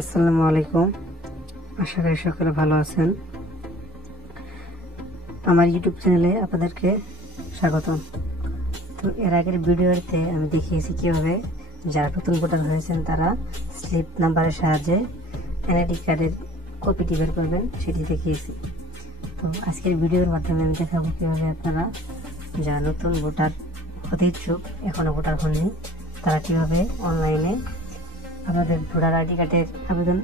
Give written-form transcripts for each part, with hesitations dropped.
আসসালামু আলাইকুম। আশা করি সকলে ভালো আছেন। আমার ইউটিউব চ্যানেলে আপনাদেরকে স্বাগতম। তো এর আগের ভিডিওতে আমি দেখিয়েছি কিভাবে যারা নতুন ভোটার হয়েছেন তারা স্লিপ নাম্বারের সাহায্যে এনআইডি কার্ডের কপিটি বের করবেন, সেটি দেখিয়েছি। তো আজকের ভিডিওর মাধ্যমে আমি দেখাবো কিভাবে আপনারা যারা নতুন ভোটার হতে ইচ্ছুক, এখনো ভোটার হননি, তারা কিভাবে অনলাইনে আপনাদের ভোটার আইডি কার্ডের আবেদন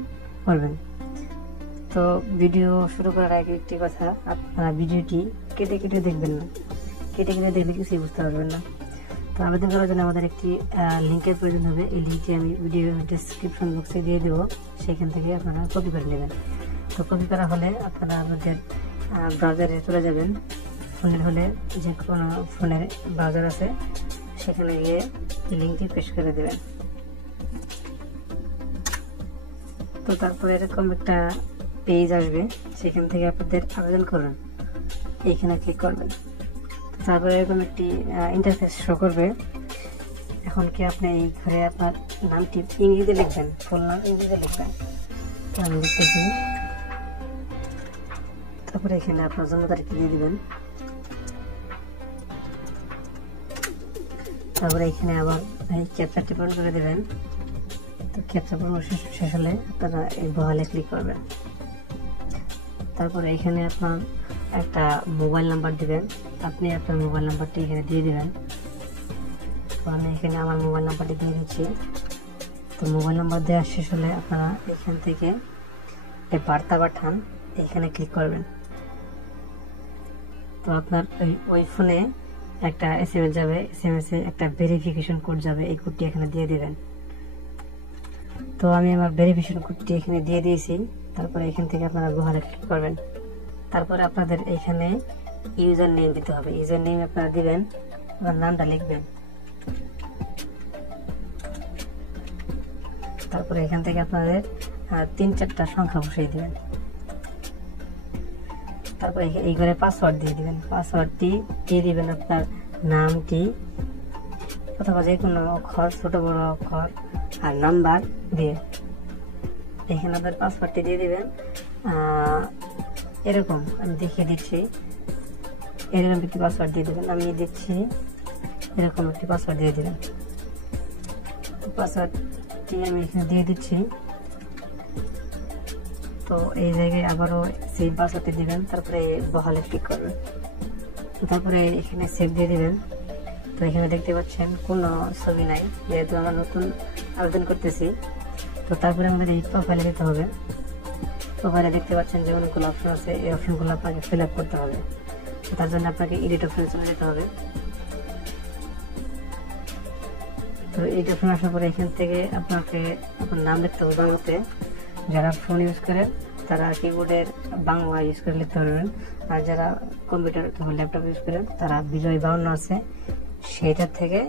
করবেন। তো ভিডিও শুরু করার আগে একটি কথা, আপনারা ভিডিওটি কেটে কেটে দেখবেন না। কেটে কেটে দেখলে কিছুই বুঝতে পারবেন না। তো আবেদন করার জন্য আমাদের একটি লিঙ্কের প্রয়োজন হবে। এই লিঙ্কটি আমি ভিডিও ডেসক্রিপশন বক্সে দিয়ে দেবো, সেখান থেকে আপনারা কপি করে নেবেন। তো কপি করা হলে আপনারা আমাদের ব্রাউজারে চলে যাবেন। ফোনের হলে যে কোনো ফোনের ব্রাউজার আছে, সেখানে গিয়ে লিঙ্কটি পেস্ট করে দেবেন। তো তারপরে এরকম একটা পেজ আসবে, সেখান থেকে আপনাদের আবেদন করবেন, এইখানে ক্লিক করবেন। তারপরে এরকম একটি ইন্টারফেস শো করবে। এখন কি আপনি এই ঘরে আপনার নামটি ইংরেজিতে লিখবেন, ফুল নাম ইংরেজিতে লিখবেন। তো আমি লিখতেছি। তারপরে এখানে আপনার জন্ম তারিখ দিয়ে দিবেন। তারপরে এখানে আবার এই ক্যাপচারটি পূরণ করে দেবেন। তো ক্যাপচার পূরণ শেষ হলে আপনারা এই বহালে ক্লিক করবেন। তারপরে এখানে আপনার একটা মোবাইল নাম্বার দিবেন। আপনি আপনার মোবাইল নাম্বারটি এখানে দিয়ে দিবেন। তো আমি এখানে আমার মোবাইল নাম্বারটি দিয়ে দিচ্ছি। তো মোবাইল নাম্বার দেওয়া শেষ হলে আপনারা এখান থেকে এই বার্তা পাঠান, এখানে ক্লিক করবেন। তো আপনার ওই ফোনে একটা SMS যাবে, SMS এ একটা ভেরিফিকেশন কোড যাবে, এই কোডটি এখানে দিয়ে দিবেন। তো আমি আমার ভেরিফিকেশন কোডটি এখানে দিয়ে দিয়েছি। তারপরে এখান থেকে আপনারা গুগলে ক্লিক করবেন। তারপরে আপনাদের এখানে ইউজার নেম দিতে হবে। ইউজার নেম আপনারা দিবেন, আপনার নামটা লিখবেন। তারপরে এখান থেকে আপনাদের 3-4টা সংখ্যা বসিয়ে দিবেন। তারপরে এই ঘরে পাসওয়ার্ড দিয়ে দিবেন। পাসওয়ার্ডটি দিয়ে দিবেন আপনার নামটি অথবা যে কোনো অক্ষর, ছোট বড় অক্ষর আর নাম্বার দিয়ে এখানে আপনার পাসওয়ার্ডটি দিয়ে দিবেন। এরকম আমি দেখিয়ে দিচ্ছি, এরকম একটি পাসওয়ার্ড দিয়ে দেবেন। আমি দিচ্ছি, এরকম একটি পাসওয়ার্ড দিয়ে দেবেন। পাসওয়ার্ডটি আমি এখানে দিয়ে দিচ্ছি। তো এই জায়গায় আবারও সেই পাসওয়ার্ডটি দিবেন। তারপরে বহালে ক্লিক করবেন। তারপরে এখানে সেভ দিয়ে দিবেন। তো এখানে দেখতে পাচ্ছেন কোনো ছবি নাই, যেহেতু আমরা নতুন আবেদন করতেছি। তো তারপরে আমাদের এই প্রোফাইলে যেতে হবে। প্রোফাইলে দেখতে পাচ্ছেন যে অনেকগুলো অপশন আছে, এই অপশনগুলো আপনাকে ফিল আপ করতে হবে। তো তার জন্য আপনাকে এডিট অপশনে চলে যেতে হবে। তো এডিট অপশন আসার পরে এখান থেকে আপনাকে আপনার নাম লিখতে হবে বাংলাতে। যারা ফোন ইউজ করে তারা কিবোর্ডের বাংলা ইউজ করে লিখতে পারবেন, আর যারা কম্পিউটার অথবা ল্যাপটপ ইউজ করেন তারা বিজয় 52 আছে, সেটার থেকে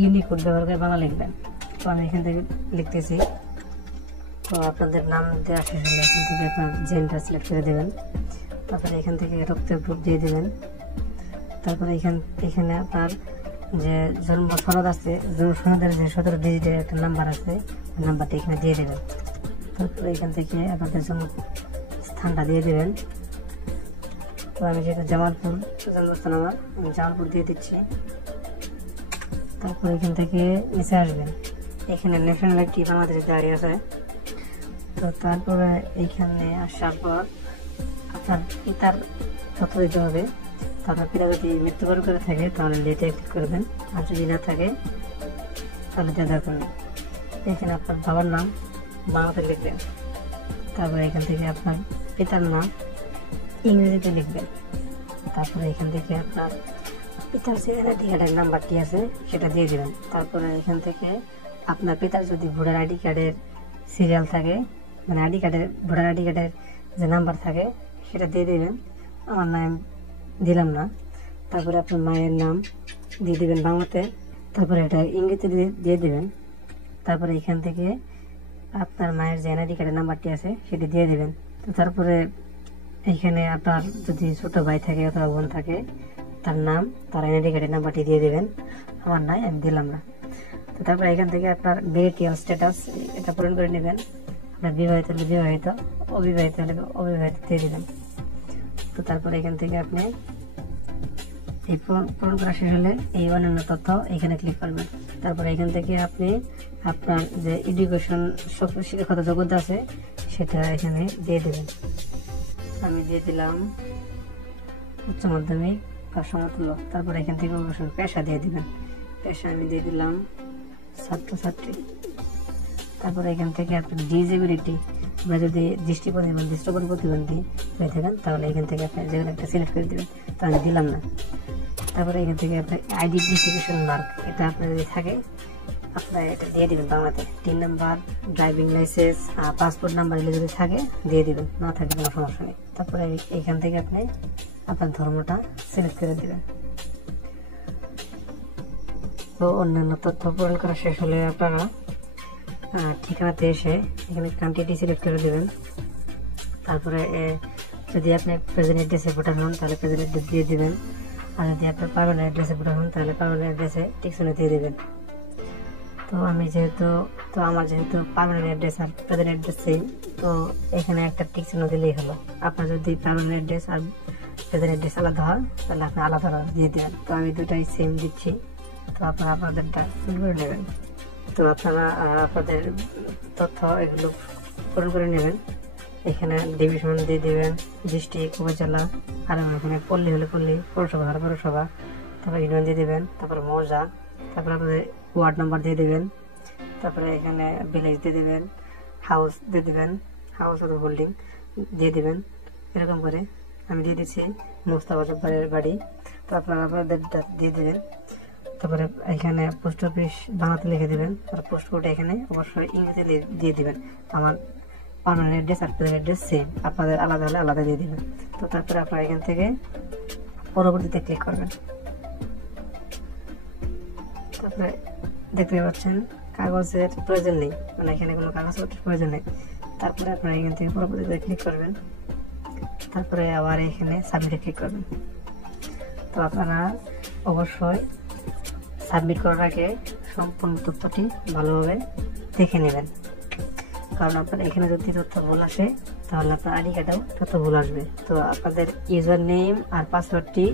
ইউনিকোড ব্যবহার করে বাংলা লিখবেন। তো আমি এখান থেকে লিখতেছি। তো আপনাদের নাম দেওয়া শেষ হলে এখান থেকে আপনার জেন্ডার সিলেক্ট করে দেবেন। তারপরে এখান থেকে রক্তের গ্রুপ দিয়ে দেবেন। তারপরে এখানে আপনার যে জন্ম সনদ আছে, জন্ম সনদের যে 17 ডিজিটের একটা নাম্বার আছে, ওই নাম্বারটা এখানে দিয়ে দেবেন। তারপরে এখান থেকে আপনাদের জন্য স্থানটা দিয়ে দেবেন। তো আমি যেহেতু জামালপুর জন্মস্থান আমার, আমি জামালপুর দিয়ে দিচ্ছি। তারপরে এখান থেকে নিচে আসবেন, এখানে ন্যাশনালিটি বাংলাদেশ দাঁড়িয়ে আছে। তো তারপরে এইখানে আসার পর আপনার পিতার তথ্য দিতে হবে। আপনার পিতা যদি মৃত্যুবরণ করে থাকে তাহলে লেটে ক্লিক করবেন, আর যদি না থাকে তাহলে দেওয়া করবেন। এখানে আপনার বাবার নাম বাংলাতে লিখবেন। তারপরে এখান থেকে আপনার পিতার নাম ইংরেজিতে লিখবেন। তারপরে এখান থেকে আপনার পিতার যে এনআইডি কার্ডের নাম্বারটি আছে সেটা দিয়ে দেবেন। তারপরে এখান থেকে আপনার পিতার যদি ভোটার আইডি কার্ডের সিরিয়াল থাকে, মানে আইডি কার্ডের ভোটার আইডি কার্ডের যে নাম্বার থাকে সেটা দিয়ে দেবেন। আমার নাম দিলাম না। তারপরে আপনার মায়ের নাম দিয়ে দেবেন বাংলাতে, তারপরে এটা ইংরেজিতে দিয়ে দেবেন। তারপরে এখান থেকে আপনার মায়ের যে এনআইডি কার্ডের নাম্বারটি আছে সেটি দিয়ে দেবেন। তো তারপরে এখানে আপনার যদি ছোট ভাই থাকে অথবা বোন থাকে, তার নাম, তার এনআইডি কার্ডের নাম্বারটি দিয়ে দেবেন। আমার নাই, আমি দিলাম না। তো তারপরে এখান থেকে আপনার মেরিটাল স্ট্যাটাস এটা পূরণ করে নেবেন। আপনার বিবাহিত হলে বিবাহিত, অবিবাহিত হলে অবিবাহিত দিয়ে দিবেন। তো তারপরে এখান থেকে আপনি এই পূরণ করা শেষ হলে এই অন্যান্য তথ্য এখানে ক্লিক করবেন। তারপরে এখান থেকে আপনি আপনার যে এডুকেশন শিক্ষাগত যোগ্যতা আছে সেটা এখানে দিয়ে দেবেন। আমি দিয়ে দিলাম উচ্চ মাধ্যমিক বা সমতুল্য। তারপরে এখান থেকে অবশ্যই পেশা দিয়ে দিবেন। পেশা আমি দিয়ে দিলাম ছাত্রছাত্রী। তারপরে এখান থেকে আপনার ডিসেবিলিটি, আপনার যদি দৃষ্টি প্রতিবন্ধী হয়ে থাকেন তাহলে এখান থেকে আপনি যেগুলো একটা সিলেক্ট করে দেবেন, তো আমি দিলাম না। তারপরে এখান থেকে আপনার আইডেন্টিফিকেশন মার্ক, এটা আপনার যদি থাকে আপনার এটা দিয়ে দিবেন বাংলাতে। 3 number, driving licence, passport number এগুলো যদি থাকে দিয়ে দিবেন, না থাকে কোনো সমস্যা নেই। তারপরে এখান থেকে আপনি আপনার ধর্মটা সিলেক্ট করে দেবেন। তো অন্যান্য তথ্য পূরণ করা শেষ হলে আপনারা ঠিকানাতে এসে এখানে কান্ট্রিটি সিলেক্ট করে দেবেন। তারপরে যদি আপনি প্রেজেন্ট অ্যাড্রেসে ভোটার হন তাহলে প্রেজেন্ট অ্যাড্রেস দিয়ে দিবেন, আর যদি আপনার পার্মানেন্ট অ্যাড্রেসে ভোটার হন তাহলে পার্মানেন্ট অ্যাড্রেসে টিকসনে দিয়ে দেবেন। তো আমার যেহেতু পার্মানেন্ট অ্যাড্রেস আর প্রেজেন্ট অ্যাড্রেস সেম, তো এখানে একটা টিকসন দিলেই হলো। আপনার যদি পার্মানেন্ট অ্যাড্রেস আর প্রেজেন্ট অ্যাড্রেস আলাদা হয় তাহলে আপনি আলাদা দিয়ে দেবেন। তো আমি দুটাই সেম দিচ্ছি, তো আপনারা আপনাদেরটা ফিল করে নেবেন। তো আপনারা আপনাদের তথ্য এগুলো পূরণ করে নেবেন। এখানে ডিভিশন দিয়ে দেবেন, ডিস্ট্রিক্ট, উপজেলা, আর এখানে পল্লী হলে পল্লী, পৌরসভা হলে পৌরসভা, তারপরে ইউনিয়ন দিয়ে দেবেন, তারপরে মৌজা, তারপরে আপনাদের ওয়ার্ড নাম্বার দিয়ে দেবেন, তারপরে এখানে ভিলেজ দিয়ে দেবেন, হাউস দিয়ে দেবেন, হাউস অথবা হোল্ডিং দিয়ে দেবেন। এরকম করে আমি দিয়ে দিচ্ছি মোস্তফা জব্বারের বাড়ি, তো আপনারা আপনাদেরটা দিয়ে দেবেন। তারপরে এখানে পোস্ট অফিস বাংলাতে লিখে দেবেন, আর পোস্ট কোড এখানে অবশ্যই ইংরেজিতে দিয়ে দেবেন। আমার পার্মানেন্ট অ্যাড্রেস আর প্রেজেন্ট অ্যাড্রেস সেম, আপনাদের আলাদা হলে আলাদা দিয়ে দেবেন। তো তারপরে আপনারা এখান থেকে পরবর্তীতে ক্লিক করবেন। তারপরে দেখতে পাচ্ছেন কাগজের প্রয়োজন নেই, মানে এখানে কোনো কাগজপত্রের প্রয়োজন নেই। তারপরে আপনারা এখান থেকে পরবর্তীতে ক্লিক করবেন। তারপরে আবার এখানে সাবমিটে ক্লিক করবেন। তো আপনারা অবশ্যই সাবমিট করার আগে সম্পূর্ণ তথ্যটি ভালোভাবে দেখে নেবেন, কারণ আপনার এখানে যদি তথ্য ভুল আসে তাহলে আপনার আইডি কার্ডেও তথ্য ভুল আসবে। তো আপনাদের ইউজার নেম আর পাসওয়ার্ডটি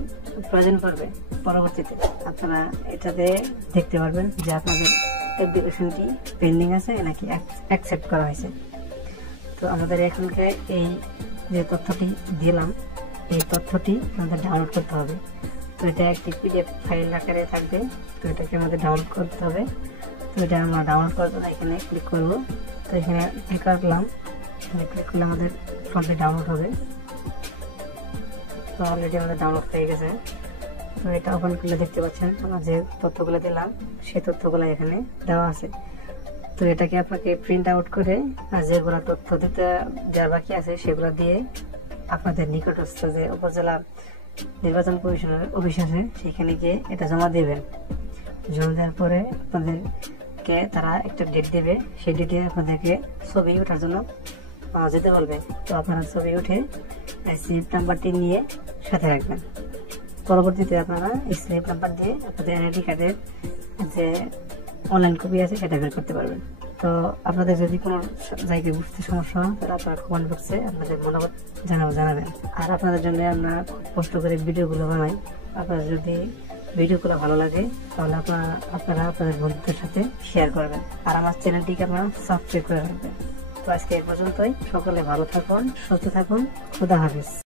প্রয়োজন পড়বে। পরবর্তীতে আপনারা এটাতে দেখতে পারবেন যে আপনাদের অ্যাপ্লিকেশনটি পেন্ডিং আছে নাকি অ্যাকসেপ্ট করা হয়েছে। তো আমাদের এখানকে এই যে তথ্যটি দিলাম, এই তথ্যটি আমাদের ডাউনলোড করতে হবে। তো এটা একটি পিডিএফ ফাইল আকারে থাকবে, তো এটাকে আমাদের ডাউনলোড করতে হবে। তো এটা আমরা ডাউনলোড করার জন্য এখানে ক্লিক করব। তো এখানে ক্লিক করলাম, এখানে ক্লিক করলে আমাদের ফর্মটি ডাউনলোড হবে। তো অলরেডি আমাদের ডাউনলোড হয়ে গেছে। তো এটা ওপেন করলে দেখতে পাচ্ছেন আমরা যে তথ্যগুলো দিলাম সেই তথ্যগুলো এখানে দেওয়া আছে। তো এটাকে আপনাকে প্রিন্ট আউট করে আর যেগুলো তথ্য দিতে যার বাকি আছে সেগুলো দিয়ে আপনাদের নিকটস্থ যে উপজেলা নির্বাচন কমিশনের অফিস আছে সেখানে গিয়ে এটা জমা দেবেন। জমা দেওয়ার পরে আপনাদেরকে তারা একটা ডেট দেবে, সেই ডেটে আপনাদেরকে ছবি ওঠার জন্য যেতে বলবে। তো আপনারা ছবি উঠে স্লিপ নাম্বারটি নিয়ে সাথে রাখবেন। পরবর্তীতে আপনারা এই স্লিপ নাম্বার দিয়ে আপনাদের এনআইডি কার্ডের যে অনলাইন কপি আছে সেটা বের করতে পারবেন। তো আপনাদের যদি কোনো জায়গায় বুঝতে সমস্যা হয় তাহলে আপনারা কমেন্ট বক্সে আপনাদের মতামত জানাবেন। আর আপনাদের জন্য আমরা কষ্ট করে ভিডিওগুলো বানাই। আপনাদের যদি ভিডিওগুলো ভালো লাগে তাহলে আপনারা আপনাদের বন্ধুদের সাথে শেয়ার করবেন, আর আমার চ্যানেলটিকে আপনারা সাবস্ক্রাইব করে রাখবেন। তো আজকে এই পর্যন্তই। সকলে ভালো থাকুন, সুস্থ থাকুন। খুদা হাফেজ।